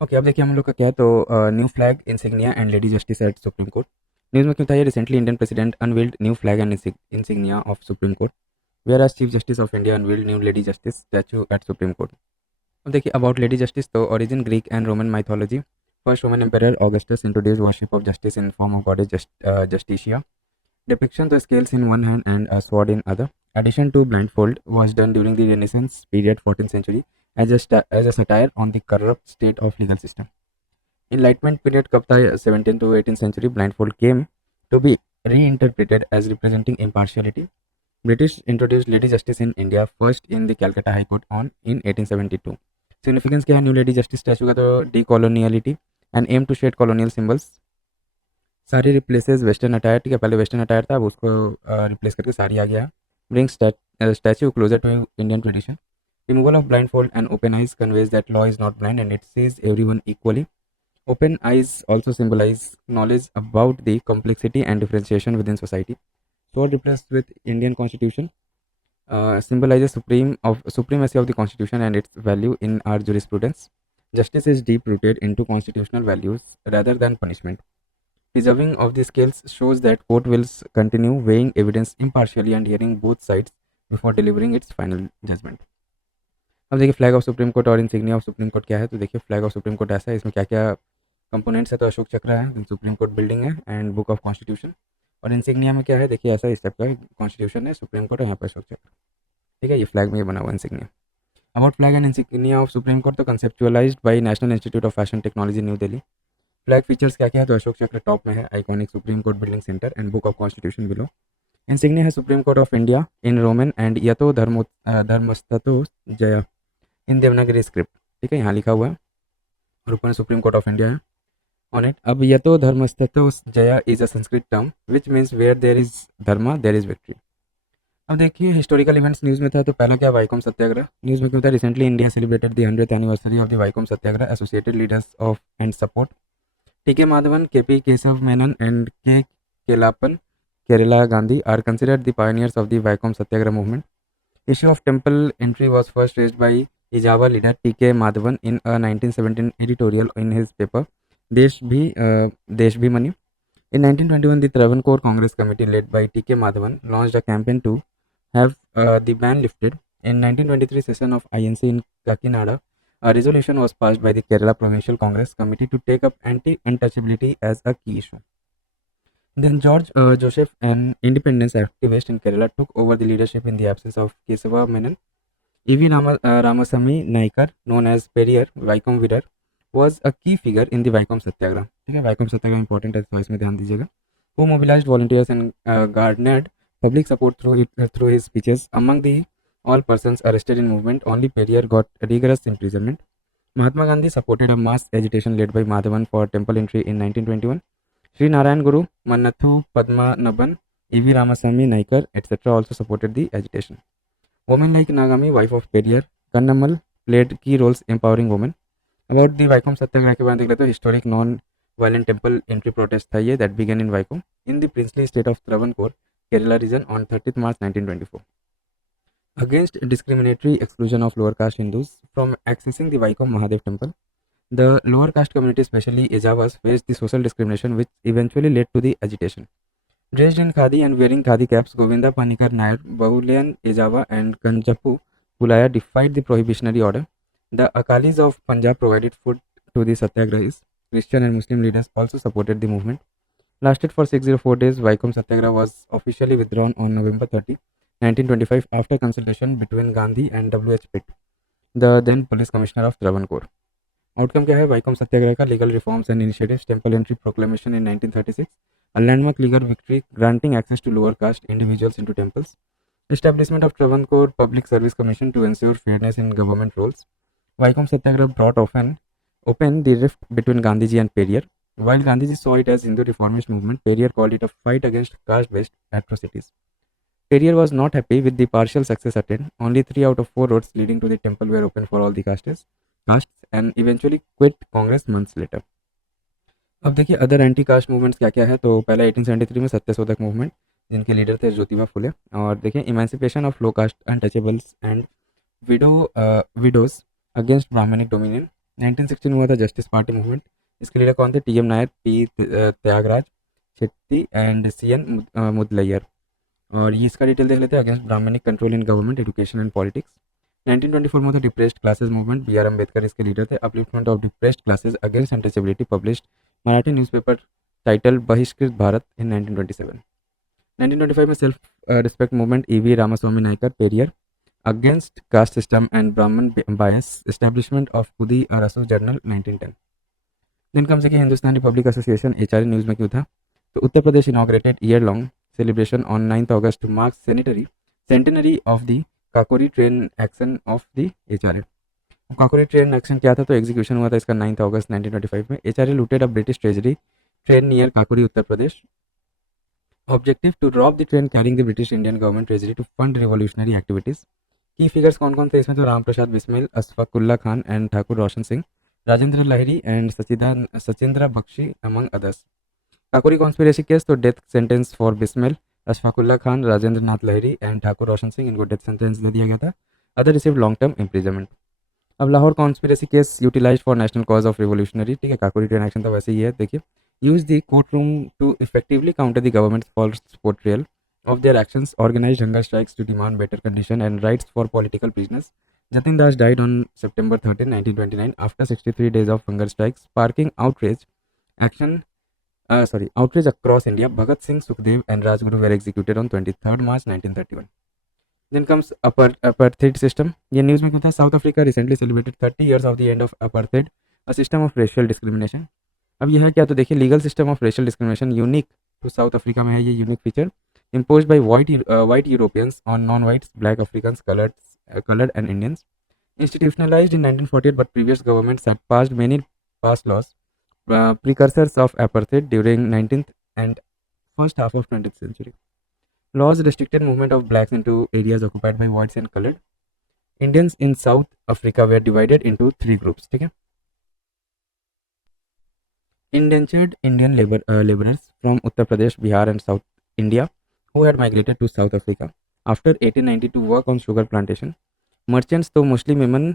Okay, अब देखिए हम लोग का क्या है तो new flag insignia and lady justice at Supreme Court. News में क्यों था ये? Recently Indian president unveiled new flag and insignia of Supreme Court, where as chief justice of India unveiled new lady justice statue at Supreme Court. अब देखिए about lady justice तो origin Greek and Roman mythology. First Roman emperor Augustus introduce worship of justice in form of goddess Justitia. Depiction the scales in one hand and a sword in other. Addition to blindfold was done during the Renaissance period 14th century as a satire on the corrupt state of legal system. Enlightenment period कब था? 17th to 18th century blindfold came to be reinterpreted as representing impartiality. British introduced lady justice in India first in the Calcutta High Court on in 1872. Significance क्या है new lady justice statue का? तो decoloniality and aim to shed colonial symbols. Sari replaces western attire. ठीक है, पहले western attire था, अब उसको रिप्लेस करके साड़ी आ गया है। Bring statue closer to Indian tradition. Removal of blindfold and open eyes conveys that law is not blind and it sees everyone equally. Open eyes also symbolize knowledge about the complexity and differentiation within society. Sword replaced with Indian Constitution symbolizes supremacy of the Constitution and its value in our jurisprudence. Justice is deep rooted into constitutional values rather than punishment. Preserving of the scales shows that court will continue weighing evidence impartially and hearing both sides before delivering its final judgment. अब देखिए flag of Supreme court और insignia of Supreme court क्या है? तो देखिए flag of Supreme court ऐसा है, इसमें क्या क्या कंपोनेंट्स है? तो अशोक चक्र है, सुप्रीम कोर्ट बिल्डिंग है एंड बुक ऑफ कॉन्स्टिट्यूशन। और इंसिग्निया में क्या है? देखिए ऐसा इस टाइप का कॉन्स्टिट्यूशन है, सुप्रीम कोर्ट है, यहाँ पर अशोक चक्र। ठीक है, ये फ्लैग में ये बना हुआ insignia. About flag and insignia of Supreme Court तो conceptualised by National Institute of Fashion Technology New Delhi. Flag features क्या क्या है? तो अशोक चक्र टॉप में है, iconic Supreme Court building centre and book of Constitution below. Insignia है Supreme Court of India in Roman and यतो धर्मस्ततो जया इन देवनागरी स्क्रिप्ट। ठीक है, यहाँ लिखा हुआ है और ऊपर सुप्रीम कोर्ट ऑफ इंडिया है ऑन इट। अब यतो धर्मस्ततो जया is a Sanskrit term which means where there is dharma there is victory. अब देखिए हिस्टोरिकल इवेंट्स न्यूज़ में था, तो पहला क्या? वाइकोम सत्याग्रह। न्यूज़ में क्यों था? Recently India celebrated the 100th anniversary of the Viacom Satyagraha. Associated leaders of and support TK. Madhavan, K.P. Kesav Menon, and K. Kelappan Kerala Gandhi are considered the pioneers of the Vaikom Satyagraha movement. Issue of temple entry was first raised by Ijava leader T.K. Madhavan in a 1917 editorial in his paper Desh Bhi Mani. In 1921, the Travancore Congress Committee led by T.K. Madhavan launched a campaign to have the ban lifted. In 1923 session of INC in Kakinada, a resolution was passed by the Kerala Provincial Congress Committee to take up anti-untouchability as a key issue. Then George Joseph, an independence activist in Kerala, took over the leadership in the absence of Kesava Menon. E.V. Ramasamy Naikar, known as Periyar Vaikom Virar, was a key figure in the Vaikom Satyagraha. ठीक है, Vaikom Satyagraha important है, तो इसमें ध्यान दीजिएगा। Who mobilized volunteers and garnered public support through his speeches. Among the all persons arrested in movement, only Periyar got rigorous imprisonment. Mahatma Gandhi supported a mass agitation led by Madhavan for temple entry in 1921. Sri Narayan Guru, Mannathu Padmanabhan, E.V. Ramasamy Naikar, etc. also supported the agitation. Women like Nagami, wife of Periyar Kannamal, played key roles empowering women. About the Vaikom Satyagraha के बारे में देख लेते हैं। Historic non violent temple entry protest था ये, that began in Vaikom in the princely state of Travancore, Kerala region on 30th March 1924. Against discriminatory exclusion of lower caste Hindus from accessing the Vaikom Mahadev temple. The lower caste community, especially Ejavas, faced the social discrimination which eventually led to the agitation. Dressed in khadi and wearing khadi caps, Govinda Panikar Nair, Bahulian Ejava and Kanjapu Pulaya defied the prohibitionary order. The Akalis of Punjab provided food to the Satyagrahis. Christian and Muslim leaders also supported the movement. Lasted for 604 days, Vaikom Satyagraha was officially withdrawn on November 30, 1925 after consultation between Gandhi and W.H. Pitt, the then police commissioner of Travancore. Outcome क्या है वाइकोम सत्याग्रह का? Legal reforms and initiatives, temple entry proclamation in 1936, a landmark legal victory granting access to lower caste individuals into temples, establishment of Travancore Public Service Commission to ensure fairness in government roles. Vaikom Satyagraha brought open the rift between Gandhiji and Periyar. While Gandhiji saw it as Hindu reformist movement, Periyar called it a fight against caste-based atrocities. Periyar was not happy with the partial success attained. Only 3 out of 4 roads leading to the temple were open for all the castes and eventually quit Congress months later. अब देखिए other anti cast movements क्या क्या है। तो पहला 1873 में Satyashodhak movement, जिनके leader थे ज्योतिबा फुले। और देखिए emancipation of low caste untouchables and widows against Brahminic dominion. 1916 में हुआ था जस्टिस पार्टी मूवमेंट। इसके लीडर कौन थे? T M Nair, P Tyagaraja Shetty and C N Mudaliar. और ये इसका डिटेल देख लेते हैं। Against Brahminic control in government, education and politics. 1924 में था depressed classes movement, B R Ambedkar इसके लीडर थे। Upliftment of depressed classes against untouchability, published Marathi newspaper title Bahishkrit Bharat in 1927। 1925 में self respect movement, E V Ramasamy Naicker Periyar against caste system and Brahmin bias, establishment of खुदी Arasu journal 1910। दिन कम से कि Hindustan Republic Association HRA news में क्यों था? तो Uttar Pradesh inaugurated year long celebration on 9th August to mark centenary of the Kakori train action of the HRA. Kakori train action क्या था? तो एग्जीक्यूशन हुआ था इसका 9 अगस्त 1925 में। HRA looted a British treasury train near Kakori, Uttar Pradesh. Objective to rob the train carrying the British Indian government treasury to fund revolutionary activities. Key figures कौन कौन थे इसमें? तो Ram Prasad Bismil, Ashfaqulla Khan and Thakur Roshan Singh, Rajendra Lahiri and Sachindra Bakshi among others. Kakori conspiracy case, तो death sentence for Bismil, Ashfaqulla Khan, Rajendra Nath Lahiri and Thakur Roshan Singh, इनको death sentence दे दिया गया था। Other receive long term imprisonment. अब Lahore conspiracy case utilise for national cause of revolutionary, ठीक है, काकोरी ट्रेन एक्शन तो वैसे ही है। देखिए, use the courtroom to effectively counter the government false portrayal of their actions, organised hunger strikes to demand better condition and rights for political prisoners. Jatin Das died on September 13, 1929 after 63 days of hunger strikes, sparking action outrage across India. Bhagat Singh, Sukhdev, and Rajguru were executed on 23rd March 1931. Then comes apartheid system. ये news में क्यों था? South Africa recently celebrated 30 years of the end of apartheid, a system of racial discrimination. अब यह है क्या? तो देखिए, legal system of racial discrimination unique to South Africa में है ये unique feature, imposed by white Europeans on non-whites, black Africans, colored and Indians. Institutionalized in 1948, but previous governments had passed many past laws, precursors of apartheid during 19th and first half of 20th century. Laws restricted movement of blacks into areas occupied by whites and colored. Indians in South Africa were divided into three groups. ठीक है, indentured Indian laborers from Uttar Pradesh, Bihar, and South India who had migrated to South Africa after 1890 to work on sugar plantation. Merchants, तो mostly women,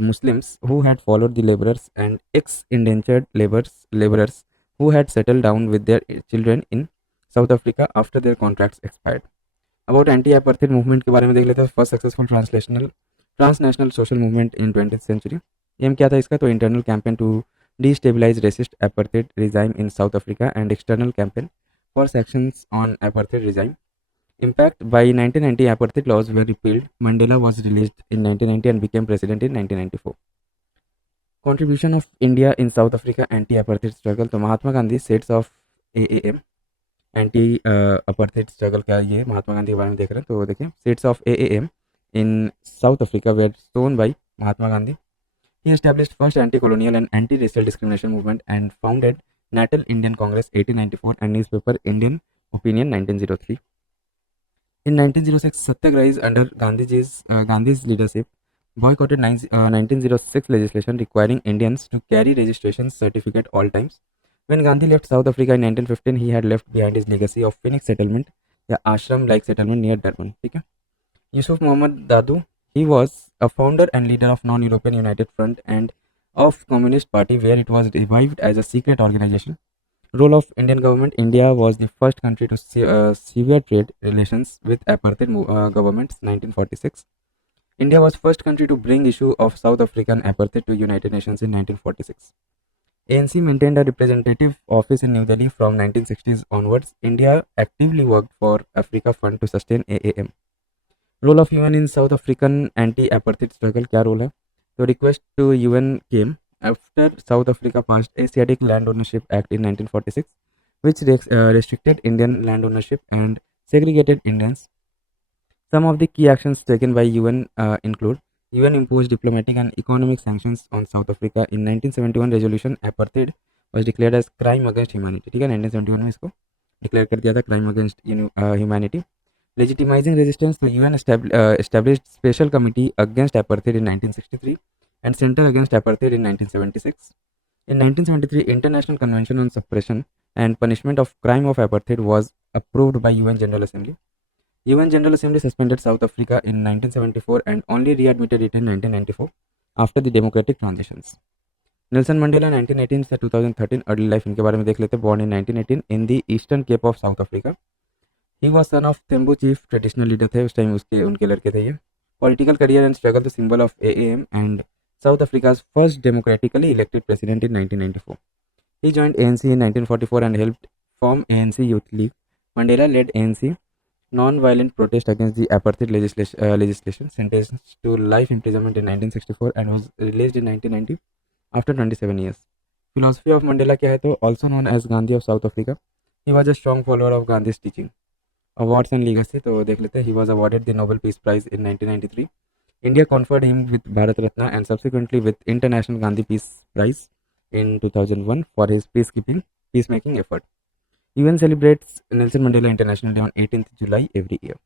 Muslims who had followed the laborers, and ex-indentured laborers who had settled down with their children in South Africa after their contracts expired. About anti-apartheid movement के बारे में देख लेते हैं। First successful transnational social movement in 20th century. Aim क्या था इसका? तो internal campaign to destabilize racist apartheid regime in South Africa and external campaign for sanctions on apartheid regime. Impact: by 1990, apartheid laws were repealed. Mandela was released in 1990 and became president in 1994. Contribution of India in South Africa anti-apartheid struggle. तो Mahatma Gandhi sets of AAM anti apartheid struggle क्या? ये महात्मा गांधी के बारे में देख रहे हैं। तो देखिए, sets of AAM in South Africa were shown by Mahatma Gandhi. He established first anti-colonial and anti-racial discrimination movement and founded Natal Indian Congress 1894 and newspaper Indian Opinion 1903. In 1906, Satyagrahis under Gandhi's leadership boycotted 1906 legislation requiring Indians to carry registration certificate all times. When Gandhi left South Africa in 1915, he had left behind his legacy of Phoenix settlement, या आश्रम-like settlement near Durban. ठीक है, Yusuf Mohammed Dadu. He was a founder and leader of Non-European United Front and of Communist Party, where it was revived as a secret organization. Role of Indian government. India was the first country to sever trade relations with apartheid governments 1946. India was first country to bring issue of South African apartheid to United Nations in 1946. ANC maintained a representative office in New Delhi from 1960s onwards. India actively worked for Africa Fund to sustain AAM. Role of UN in South African anti apartheid struggle, क्या role है? तो request to UN came after South Africa passed Asiatic Land Ownership Act in 1946 which restricted Indian land ownership and segregated Indians. Some of the key actions taken by UN include: UN imposed diplomatic and economic sanctions on South Africa. In 1971 resolution, apartheid was declared as crime against humanity. ठीक है, 1971 में इसको declare कर दिया था crime against humanity. Legitimizing resistance, the UN established special committee against apartheid in 1963 and center against apartheid in 1976. In 1973, International Convention on Suppression and Punishment of Crime of Apartheid was approved by UN General Assembly. UN General Assembly suspended South Africa in 1974 and only readmitted it in 1994 after the democratic transitions. Nelson Mandela 1918 से 2013 early life इनके बारे में देख लेते हैं। Born in 1918 in the Eastern Cape of South Africa. He was son of Thembu chief, traditional leader थे उस time, उसके उनके लड़के थे ये। Political career and struggle the symbol of AAM and South Africa's first democratically elected president in 1994। He joined ANC in 1944 and helped form ANC Youth League. Mandela led ANC non-violent protest against the apartheid legislation, sentenced to life imprisonment in 1964 and was released in 1990 after 27 years. Philosophy of Mandela क्या है तो also known as Gandhi of South Africa. He was a strong follower of Gandhi's teaching. Awards and legacy तो देख लेते हैं. He was awarded the Nobel Peace Prize in 1993. India conferred him with Bharat Ratna and subsequently with International Gandhi Peace Prize in 2001 for his peacemaking effort. UN celebrates Nelson Mandela International Day on 18th July every year.